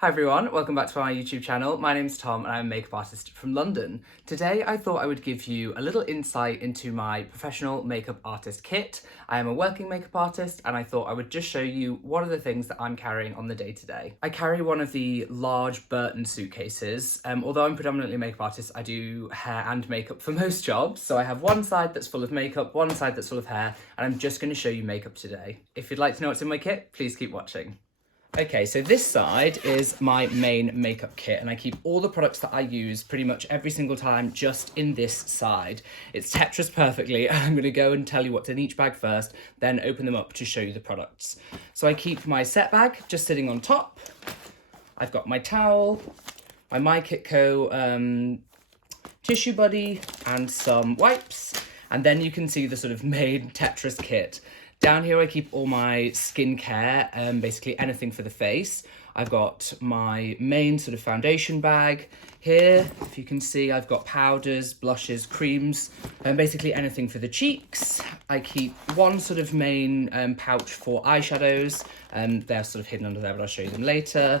Hi everyone, welcome back to our YouTube channel. My name's Tom and I'm a makeup artist from London. Today I thought I would give you a little insight into my professional makeup artist kit. I am a working makeup artist and I thought I would just show you what are the things that I'm carrying on the day-to-day. I carry one of the large Burton suitcases. Although I'm predominantly a makeup artist, I do hair and makeup for most jobs. So I have one side that's full of makeup, one side that's full of hair, and I'm just going to show you makeup today. If you'd like to know what's in my kit, please keep watching. Okay, so this side is my main makeup kit and I keep all the products that I use pretty much every single time just in this side. It's Tetris perfectly and I'm going to go and tell you what's in each bag first, then open them up to show you the products. So I keep my set bag just sitting on top. I've got my towel, my MyKitco tissue buddy and some wipes, and then you can see the sort of main Tetris kit. Down here I keep all my skincare, basically anything for the face. I've got my main sort of foundation bag. Here, if you can see, I've got powders, blushes, creams, and basically anything for the cheeks. I keep one sort of main pouch for eyeshadows. They're sort of hidden under there, but I'll show you them later.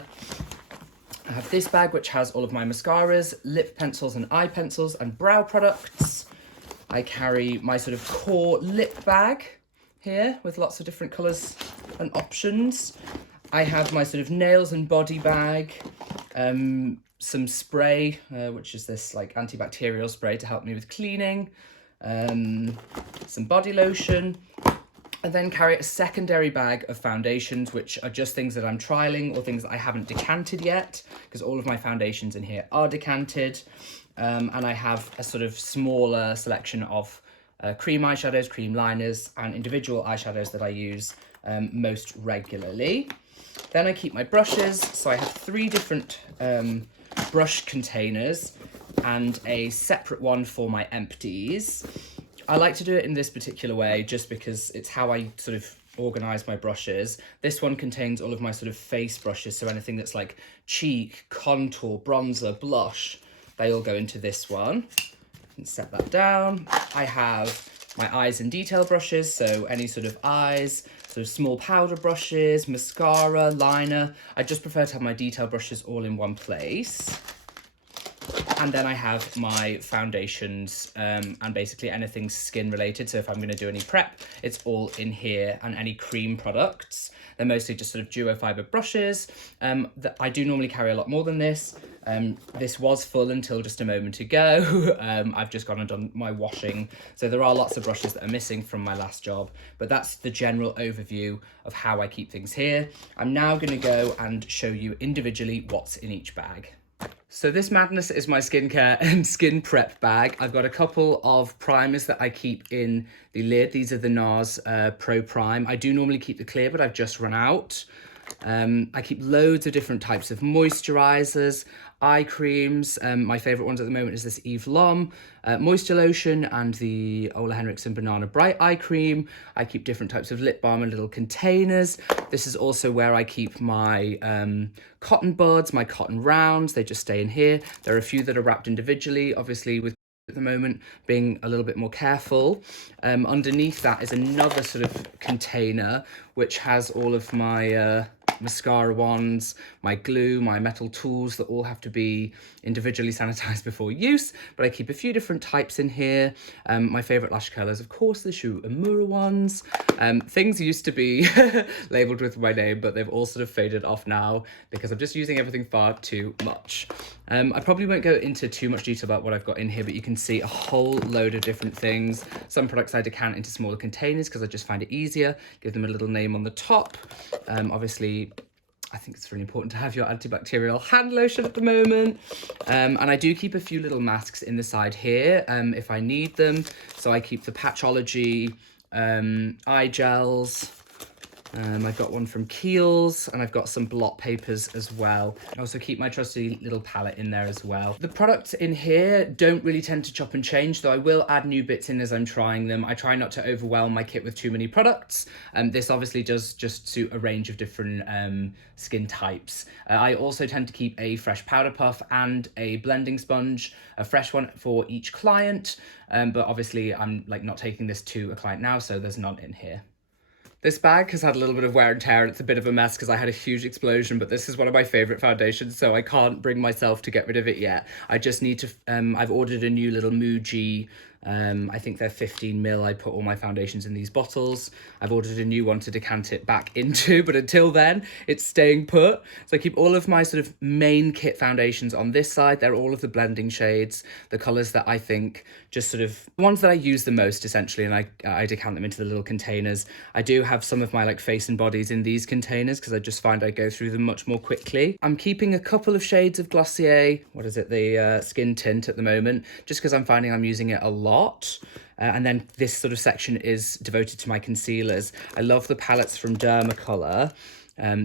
I have this bag which has all of my mascaras, lip pencils and eye pencils and brow products. I carry my sort of core lip bag here with lots of different colours and options. I have my sort of nails and body bag, some spray, which is this like antibacterial spray to help me with cleaning, some body lotion, and then carry a secondary bag of foundations, which are just things that I'm trialing or things that I haven't decanted yet, because all of my foundations in here are decanted. And I have a sort of smaller selection of cream eyeshadows, cream liners, and individual eyeshadows that I use most regularly. Then I keep my brushes, so I have 3 different brush containers and a separate one for my empties. I like to do it in this particular way just because it's how I sort of organise my brushes. This one contains all of my sort of face brushes, so anything that's like cheek, contour, bronzer, blush, they all go into this one. And set that down. I have my eyes and detail brushes, so any sort of eyes, sort of small powder brushes, mascara, liner. I just prefer to have my detail brushes all in one place. And then I have my foundations and basically anything skin related. So if I'm going to do any prep, it's all in here, and any cream products. They're mostly just sort of duo fibre brushes. I do normally carry a lot more than this. This was full until just a moment ago. I've just gone and done my washing. So there are lots of brushes that are missing from my last job, but that's the general overview of how I keep things here. I'm now going to go and show you individually what's in each bag. So this madness is my skincare and skin prep bag. I've got a couple of primers that I keep in the lid. These are the NARS Pro Prime. I do normally keep the clear, but I've just run out. I keep loads of different types of moisturizers, eye creams. My favorite ones at the moment is this Eve Lom moisture lotion and the Ola Henriksen Banana Bright Eye Cream. I keep different types of lip balm in little containers. This is also where I keep my cotton buds, my cotton rounds. They just stay in here. There are a few that are wrapped individually, obviously with at the moment being a little bit more careful. Underneath that is another sort of container which has all of my mascara wands, my glue, my metal tools that all have to be individually sanitized before use, but I keep a few different types in here. My favorite lash curlers, of course, the Shu Uemura ones. Things used to be labeled with my name, but they've all sort of faded off now because I'm just using everything far too much. I probably won't go into too much detail about what I've got in here, but you can see a whole load of different things. Some products I decant into smaller containers because I just find it easier, give them a little name on the top. Obviously, I think it's really important to have your antibacterial hand lotion at the moment. And I do keep a few little masks in the side here if I need them. So I keep the Patchology eye gels. I've got one from Kiehl's and I've got some blot papers as well. I also keep my trusty little palette in there as well. The products in here don't really tend to chop and change, though I will add new bits in as I'm trying them. I try not to overwhelm my kit with too many products. This obviously does just suit a range of different skin types. I also tend to keep a fresh powder puff and a blending sponge, a fresh one for each client. But obviously I'm like not taking this to a client now, so there's none in here. This bag has had a little bit of wear and tear and it's a bit of a mess because I had a huge explosion, but this is one of my favourite foundations, so I can't bring myself to get rid of it yet. I just need to, I've ordered a new little Muji, I think they're 15 ml. I put all my foundations in these bottles. I've ordered a new one to decant it back into, but until then, it's staying put. So I keep all of my sort of main kit foundations on this side. They're all of the blending shades, the colours that I think just sort of, the ones that I use the most essentially, and I decant them into the little containers. I do have some of my like face and bodies in these containers because I just find I go through them much more quickly. I'm keeping a couple of shades of Glossier, what is it, the skin tint at the moment, just because I'm finding I'm using it a lot. And then this sort of section is devoted to my concealers. I love the palettes from Dermacolor.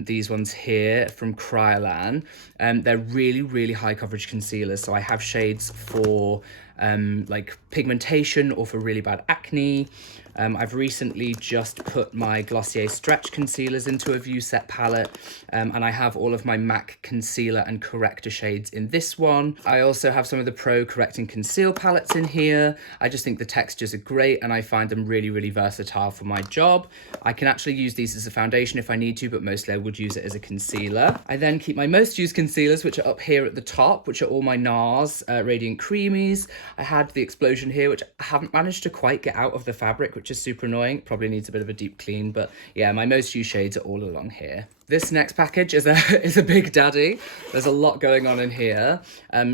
These ones here from Kryolan. They're really, really high coverage concealers. So I have shades for like pigmentation or for really bad acne. I've recently just put my Glossier Stretch Concealers into a View Set palette, and I have all of my MAC concealer and corrector shades in this one. I also have some of the Pro Correct and Conceal palettes in here. I just think the textures are great and I find them really, really versatile for my job. I can actually use these as a foundation if I need to, but mostly I would use it as a concealer. I then keep my most used concealers, which are up here at the top, which are all my NARS Radiant Creamies. I had the Explosion here, which I haven't managed to quite get out of the fabric, which is super annoying. Probably needs a bit of a deep clean, but yeah, my most used shades are all along here. This next package is a big daddy. There's a lot going on in here.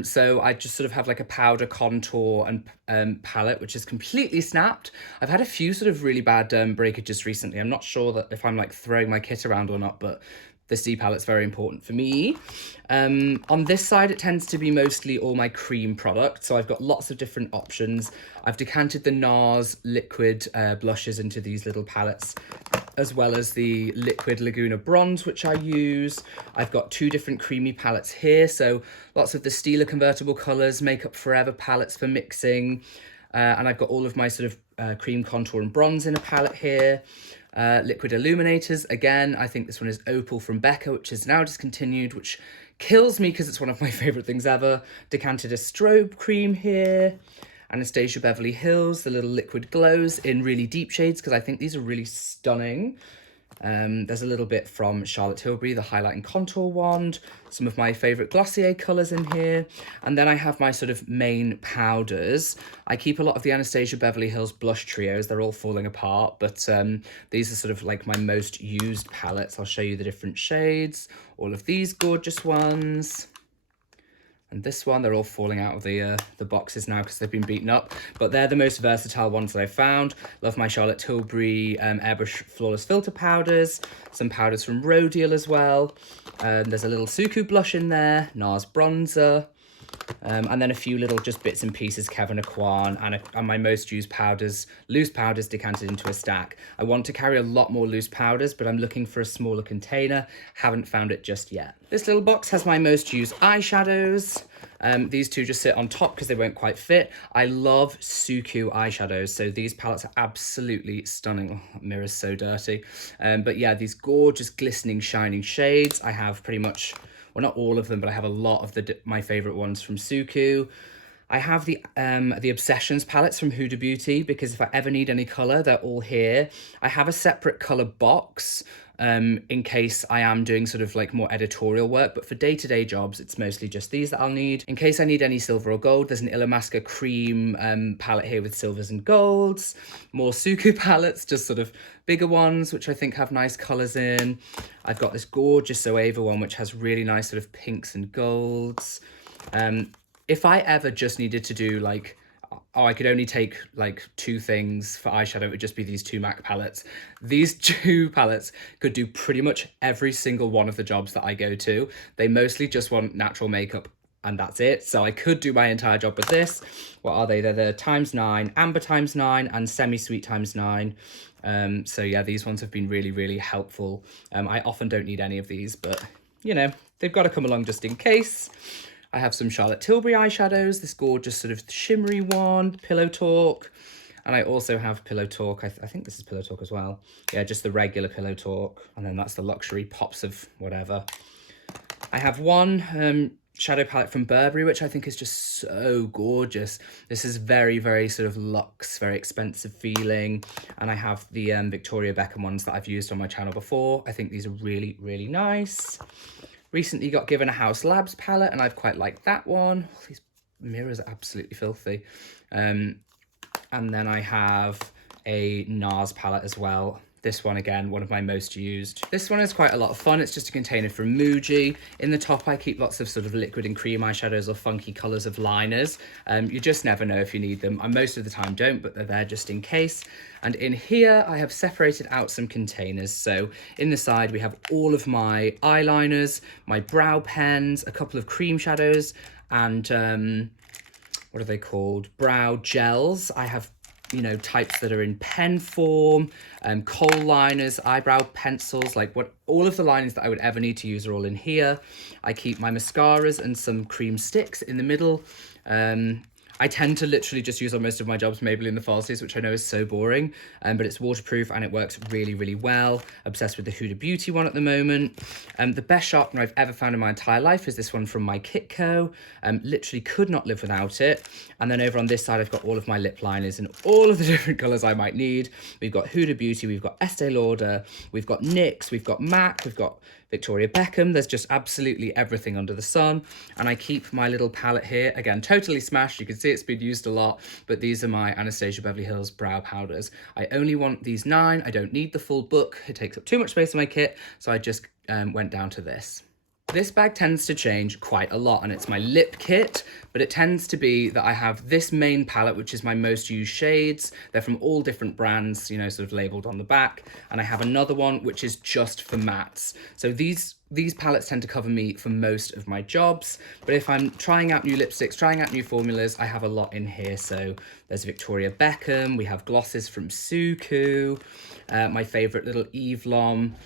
So I just sort of have like a powder contour and palette, which is completely snapped. I've had a few sort of really bad breakages recently. I'm not sure that if I'm like throwing my kit around or not, but the C palette's very important for me. On this side, it tends to be mostly all my cream products. So I've got lots of different options. I've decanted the NARS liquid blushes into these little palettes, as well as the liquid Laguna bronze, which I use. I've got two different creamy palettes here. So lots of the Stila convertible colors, Makeup Forever palettes for mixing. And I've got all of my sort of cream contour and bronze in a palette here. Liquid illuminators, again, I think this one is Opal from Becca, which is now discontinued, which kills me because it's one of my favorite things ever. Decanted a strobe cream here. Anastasia Beverly Hills, the little liquid glows in really deep shades because I think these are really stunning. There's a little bit from Charlotte Tilbury, the highlight and contour wand, some of my favorite Glossier colors in here. And then I have my sort of main powders. I keep a lot of the Anastasia Beverly Hills blush trios. They're all falling apart, but these are sort of like my most used palettes. I'll show you the different shades, all of these gorgeous ones. And this one, they're all falling out of the boxes now because they've been beaten up. But they're the most versatile ones that I've found. Love my Charlotte Tilbury Airbrush Flawless Filter powders. Some powders from Rodial as well. There's a little Suku blush in there. NARS bronzer. And then a few little just bits and pieces, Kevin Aquan, and my most used powders, loose powders decanted into a stack. I want to carry a lot more loose powders, but I'm looking for a smaller container. Haven't found it just yet. This little box has my most used eyeshadows. These two just sit on top because they won't quite fit. I love Suku eyeshadows, so these palettes are absolutely stunning. Oh, that mirror's so dirty. But yeah, these gorgeous, glistening, shining shades. I have pretty much, well, not all of them, but I have a lot of my favorite ones from Suku. I have the Obsessions palettes from Huda Beauty because if I ever need any color, they're all here. I have a separate color box in case I am doing sort of like more editorial work, but for day-to-day jobs, it's mostly just these that I'll need. In case I need any silver or gold, there's an Illamasqua cream palette here with silvers and golds. More Suku palettes, just sort of bigger ones, which I think have nice colors in. I've got this gorgeous Zoeva one, which has really nice sort of pinks and golds. If I ever just needed to do like, oh, I could only take like two things for eyeshadow, it would just be these two MAC palettes. These two palettes could do pretty much every single one of the jobs that I go to. They mostly just want natural makeup and that's it. So I could do my entire job with this. What are they? They're the ×9, Amber ×9, and Semi-Sweet ×9. So yeah, these ones have been really, really helpful. I often don't need any of these, but you know, they've got to come along just in case. I have some Charlotte Tilbury eyeshadows, this gorgeous sort of shimmery one, Pillow Talk. And I also have Pillow Talk, I think this is Pillow Talk as well. Yeah, just the regular Pillow Talk. And then that's the luxury pops of whatever. I have one shadow palette from Burberry, which I think is just so gorgeous. This is very, very sort of luxe, very expensive feeling. And I have the Victoria Beckham ones that I've used on my channel before. I think these are really, really nice. Recently got given a House Labs palette, and I've quite liked that one. Oh, these mirrors are absolutely filthy. And then I have a NARS palette as well. This one, again, one of my most used. This one is quite a lot of fun. It's just a container from Muji. In the top, I keep lots of sort of liquid and cream eyeshadows or funky colours of liners. You just never know if you need them. I most of the time don't, but they're there just in case. And in here, I have separated out some containers. So in the side, we have all of my eyeliners, my brow pens, a couple of cream shadows, and what are they called? Brow gels. I have, you know, types that are in pen form, kohl liners, eyebrow pencils, like all of the liners that I would ever need to use are all in here. I keep my mascaras and some cream sticks in the middle. I tend to literally just use on most of my jobs Maybelline the Falsies, which I know is so boring, but it's waterproof and it works really, really well. Obsessed with the Huda Beauty one at the moment. The best sharpener I've ever found in my entire life is this one from my Kitco. Literally could not live without it. And then over on this side, I've got all of my lip liners in all of the different colours I might need. We've got Huda Beauty, we've got Estee Lauder, we've got NYX, we've got MAC, we've got Victoria Beckham. There's just absolutely everything under the sun. And I keep my little palette here, again, totally smashed. You can see it's been used a lot, but these are my Anastasia Beverly Hills brow powders. I only want these 9. I don't need the full book. It takes up too much space in my kit, so I just went down to this. This bag tends to change quite a lot, and it's my lip kit, but it tends to be that I have this main palette, which is my most used shades. They're from all different brands, you know, sort of labeled on the back. And I have another one, which is just for mattes. So these palettes tend to cover me for most of my jobs, but if I'm trying out new lipsticks, trying out new formulas, I have a lot in here. So there's Victoria Beckham, we have glosses from Suku, my favorite little Eve Lom,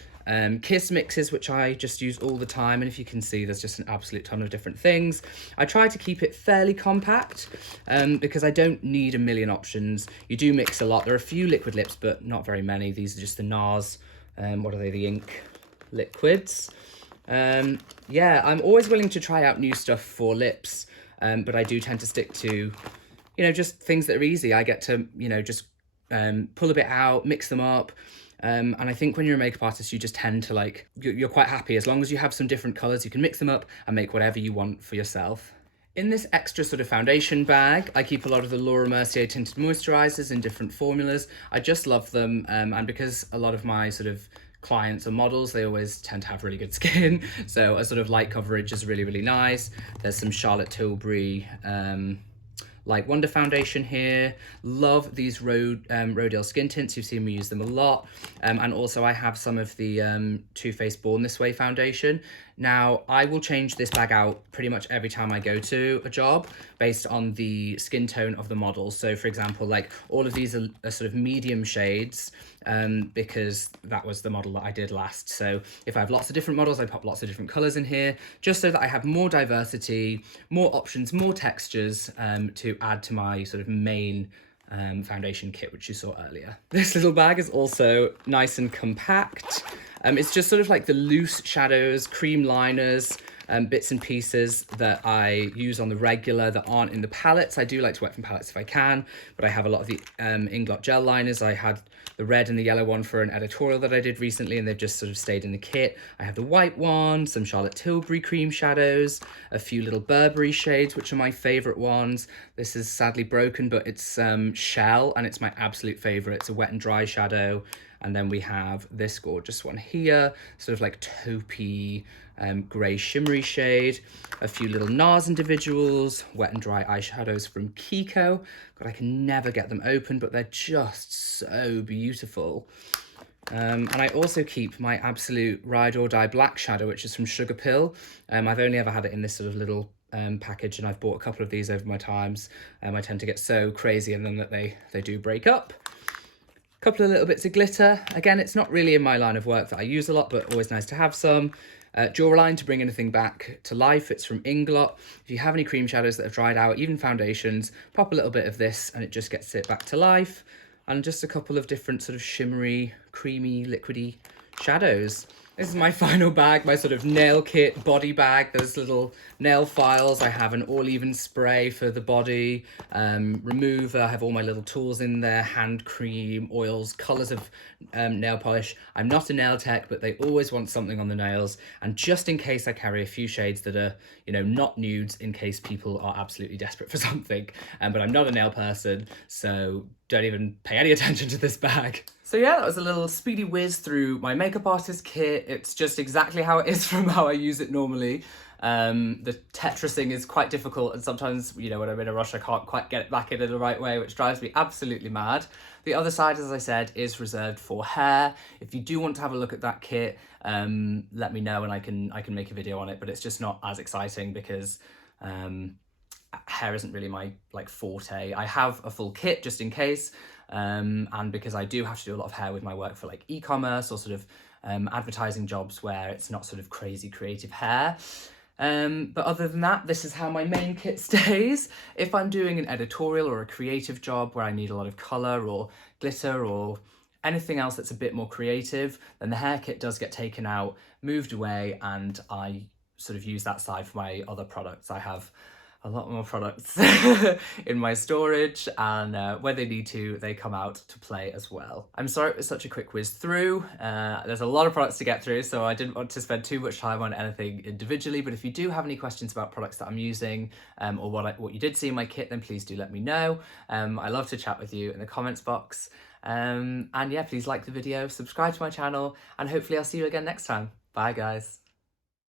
kiss mixes, which I just use all the time, and if you can see, there's just an absolute ton of different things. I try to keep it fairly compact because I don't need a million options. You do mix a lot. There are a few liquid lips, but not very many. These are just the NARS, what are they, the ink liquids. Yeah, I'm always willing to try out new stuff for lips, but I do tend to stick to, you know, just things that are easy. I get to, you know, just pull a bit out, mix them up. And I think when you're a makeup artist, you just tend to like, you're quite happy. As long as you have some different colours, you can mix them up and make whatever you want for yourself. In this extra sort of foundation bag, I keep a lot of the Laura Mercier tinted moisturisers in different formulas. I just love them. And because a lot of my sort of clients or models, they always tend to have really good skin. So a sort of light coverage is really, really nice. There's some Charlotte Tilbury Light Wonder foundation here. Love these Rodale skin tints. You've seen me use them a lot. And also I have some of the Too Faced Born This Way foundation. Now, I will change this bag out pretty much every time I go to a job based on the skin tone of the model. So for example, like all of these are sort of medium shades because that was the model that I did last. So if I have lots of different models, I pop lots of different colors in here just so that I have more diversity, more options, more textures to add to my sort of main foundation kit, which you saw earlier. This little bag is also nice and compact. It's just sort of like the loose shadows, cream liners, bits and pieces that I use on the regular that aren't in the palettes. I do like to work from palettes if I can, but I have a lot of the Inglot gel liners. I had the red and the yellow one for an editorial that I did recently, and they've just sort of stayed in the kit. I have the white one, some Charlotte Tilbury cream shadows, a few little Burberry shades, which are my favorite ones. This is sadly broken, but it's Shell, and it's my absolute favorite. It's a wet and dry shadow. And then we have this gorgeous one here, sort of like taupey, grey shimmery shade. A few little NARS individuals, wet and dry eyeshadows from Kiko. God, I can never get them open, but they're just so beautiful. And I also keep my absolute Ride or Die black shadow, which is from Sugar Pill. I've only ever had it in this sort of little package, and I've bought a couple of these over my times. I tend to get so crazy in them that they do break up. Couple of little bits of glitter. Again, it's not really in my line of work that I use a lot, but always nice to have some. Jawline to bring anything back to life. It's from Inglot. If you have any cream shadows that have dried out, even foundations, pop a little bit of this and it just gets it back to life. And just a couple of different sort of shimmery, creamy, liquidy shadows. This is my final bag, my sort of nail kit body bag. There's little nail files. I have an all-even spray for the body, remover. I have all my little tools in there, hand cream, oils, colours of nail polish. I'm not a nail tech, but they always want something on the nails. And just in case, I carry a few shades that are, you know, not nudes, in case people are absolutely desperate for something. But I'm not a nail person, so don't even pay any attention to this bag. So yeah, that was a little speedy whiz through my makeup artist kit. It's just exactly how it is from how I use it normally. The Tetrising is quite difficult, and sometimes, you know, when I'm in a rush, I can't quite get it back in the right way, which drives me absolutely mad. The other side, as I said, is reserved for hair. If you do want to have a look at that kit, let me know and I can make a video on it, but it's just not as exciting because hair isn't really my forte. I have a full kit just in case, and because I do have to do a lot of hair with my work for like e-commerce or sort of advertising jobs where it's not sort of crazy creative hair. But other than that, this is how my main kit stays. If I'm doing an editorial or a creative job where I need a lot of colour or glitter or anything else that's a bit more creative, then the hair kit does get taken out, moved away, and I sort of use that side for my other products. I have a lot more products in my storage, and when they need to, they come out to play as well. I'm sorry it was such a quick whiz through. There's a lot of products to get through, so I didn't want to spend too much time on anything individually, but if you do have any questions about products that I'm using, or what you did see in my kit, then please do let me know. I love to chat with you in the comments box. And yeah, please like the video, subscribe to my channel, and hopefully I'll see you again next time. Bye guys.